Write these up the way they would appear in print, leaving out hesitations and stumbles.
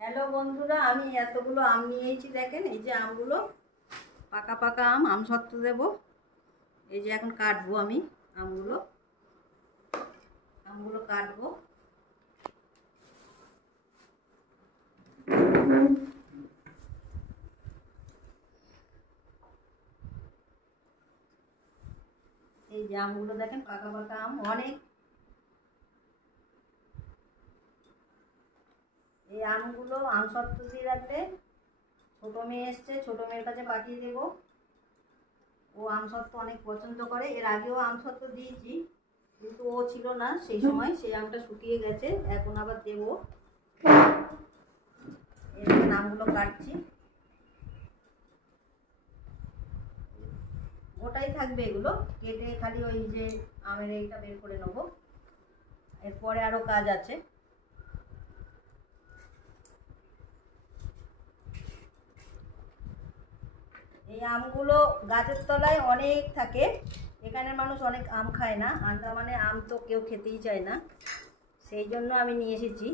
Hello বন্ধুরা, আমি এতগুলো আম নিয়েছি। দেখেন এই যে আমগুলো পাকা পাকা আম, আমসত্ত্ব দেব। এই যে এখন কাটবো আমি আমগুলো আমগুলো কাটবো। এই যে আমগুলো দেখেন পাকা পাকা আম অনেক। এই আমগুলো আমসত্ত্ব দিয়ে রাখলে, ছোট মেয়ে এসছে, ছোট মেয়ের কাছে পাঠিয়ে দেবো। ও আমসত্ত্ব অনেক পছন্দ করে। এর আগেও আমসত্ত্ব দিয়েছি, কিন্তু ও ছিল না সেই সময়, সেই আমটা শুকিয়ে গেছে। এখন আবার দেবো। এর আমগুলো কাটছি, ওটাই থাকবে। এগুলো কেটে খালি ওই যে আমের এইটা বের করে নেবো। এরপরে আরো কাজ আছে। এই আমগুলো গাছের তলায় অনেক থাকে। এখানের মানুষ অনেক আম খায় না, আন্দামানে আম তো কেউ খেতেই চায় না। সেই জন্য আমি নিয়ে এসেছি।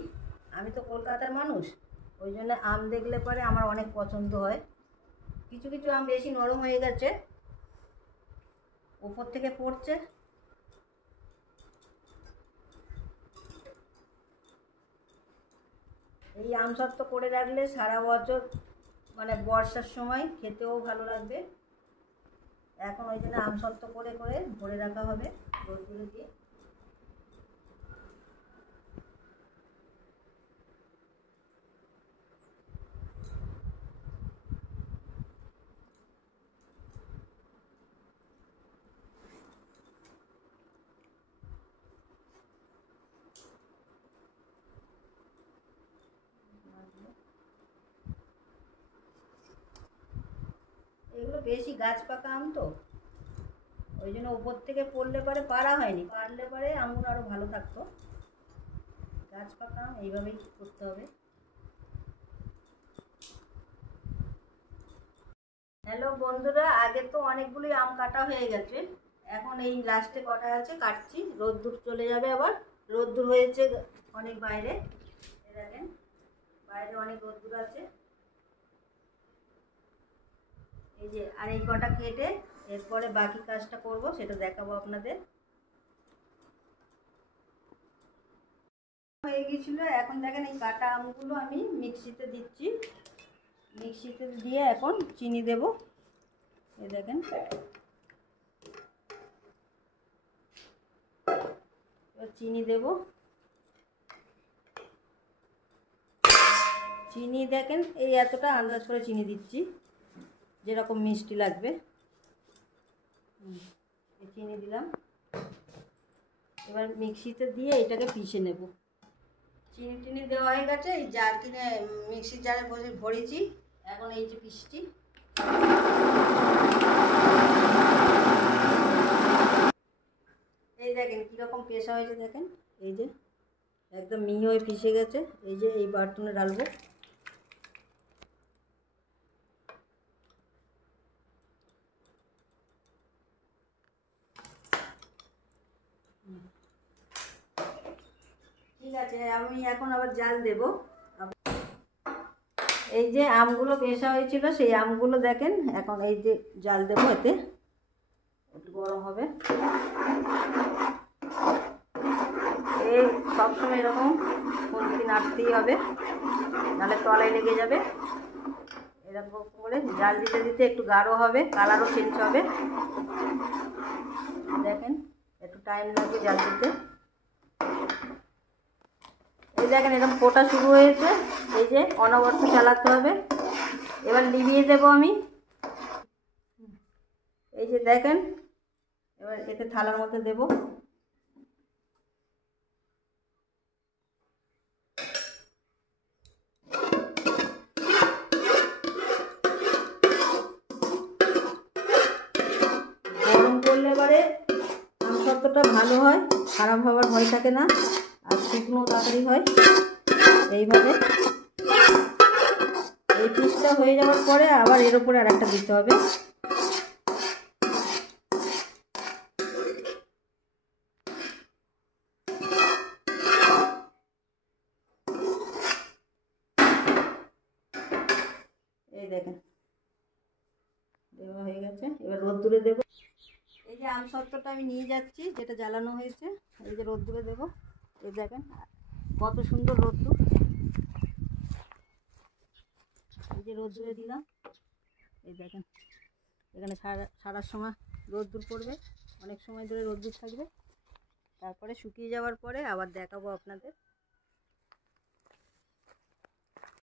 আমি তো কলকাতার মানুষ, ওই জন্য আম দেখলে পরে আমার অনেক পছন্দ হয়। কিছু কিছু আম বেশি নরম হয়ে গেছে, উপর থেকে পড়ছে। এই আমসত্ত্ব করে রাখলে সারা বছর, মানে বর্ষার সময় খেতেও ভালো লাগবে। এখন ওই জন্য আমসত্ত্ব করে করে ভরে রাখা হবে রোদগুলো দিয়ে। এগুলো বেশি গাছ পাকা আম তো, ওই জন্য উপর থেকে পড়লে পরে পাড়া হয়নি। পারলে পরে আমগুলো আরো ভালো থাকতো। গাছ পাকা আম এইভাবেই করতে হবে। হ্যালো বন্ধুরা, আগে তো অনেকগুলোই আম কাটা হয়ে গেছে। এখন এই লাস্টে কটা আছে, কাটছি। রোদ্দুর চলে যাবে আবার। রোদ্দুর হয়েছে অনেক বাইরে, দেখেন বাইরে অনেক রোদ্দুর আছে। এই যে আর এই কটা কেটে এরপরে বাকি কাজটা করব, সেটা দেখাবো আপনাদের। হয়ে গিয়েছিল। এখন দেখেন এই কাটা আমগুলো আমি মিক্সিতে দিচ্ছি। মিক্সিতে দিয়ে এখন চিনি দেব। এই দেখেন চিনি দেব। চিনি দেখেন এই এতটা আন্দাজ করে চিনি দিচ্ছি, যেরকম মিষ্টি লাগবে। চিনি দিলাম। এবার মিক্সিতে দিয়ে এটাকে পিষে নেব। চিনি টিনি দেওয়া হয়ে গেছে। এই জার কিনে মিক্সির জারে বসে ভরেছি। এখন এই যে পিষছি। এই দেখেন কীরকম পেশা হয়েছে, দেখেন এই যে একদম মিহি হয়ে পিষে গেছে। এই যে এই বাটনে ডালবো। ঠিক আছে, আমি এখন আবার জাল দেব। এই যে আমগুলো পেশা হয়েছিল, সেই আমগুলো দেখেন এখন এই যে জাল দেবো। এতে একটু গরম হবে। এই সবসময় এরকম খুন্তি নাড়তেই হবে, নাহলে তলায় লেগে যাবে। এরকম করে জাল দিতে দিতে একটু গাঢ় হবে, কালারও চেঞ্জ হবে। দেখেন একটু টাইম লাগবে জাল দিতে। এই দেখেন এরকম ফোটা শুরু হয়েছে। এই যে অনবরত চালাতে হবে। এবার লিভিয়ে দেবো আমি। এই যে দেখেন, এবার এতে থালার মধ্যে দেবো। গরম করলে পরে আমসত্ত্বটা ভালো হয়, খারাপ হওয়ার ভয় থাকে না, আর শুকনো তাড়াতাড়ি হয়। এইভাবে এই পিসটা হয়ে যাওয়ার পরে আবার এর উপরে আর একটা দিতে হবে। দেখেন দেওয়া হয়ে গেছে, এবার রোদ্দুরে দেবো। এই যে আম সত্ত্বটা আমি নিয়ে যাচ্ছি, যেটা জ্বালানো হয়েছে, এই যে রোদ্দুরে দেবো। এই দেখেন কত সুন্দর রোদ্দুর, এই যে রোদ্দুরে দিলাম। এই দেখেন এখানে সারার সময় রোদ্দুর পড়বে, অনেক সময় ধরে রোদ্দুর থাকবে। তারপরে শুকিয়ে যাওয়ার পরে আবার দেখাবো আপনাদের।